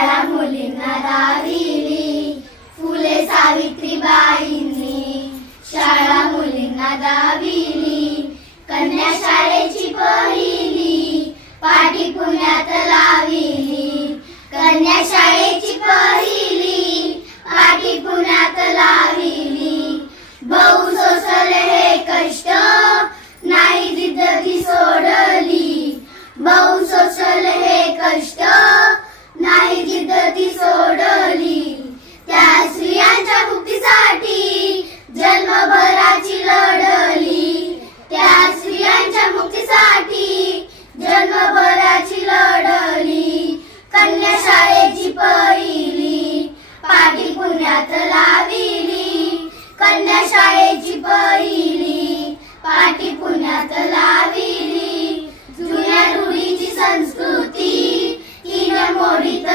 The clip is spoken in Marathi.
शाळा मुलींना दाविली, फुले सावित्रीबाईंनी शाळा मुलींना दाविली. कन्या शाळेची पहिली पाटी पुण्यात लाविली, कन्या शाळेची पहिली पाटी पुण्यात लाविली. भाऊ सोसले हे कष्ट नाही जिद्द ती सोडली, भाऊ सोसले हे कष्ट नाही जिद्द ती सोडली. त्या स्त्रियांच्या मुक्तीसाठी जन्मभराची लढली, त्या स्त्रियांच्या मुक्तीसाठी जन्मभराची लढली. कन्या शाळेची पहिली पाटी पुण्यात लाविली, कन्या शाळेची पहिली पाटी पुण्यात लाविली. जुन्या रूढीची संस्कृती तिने मोडीत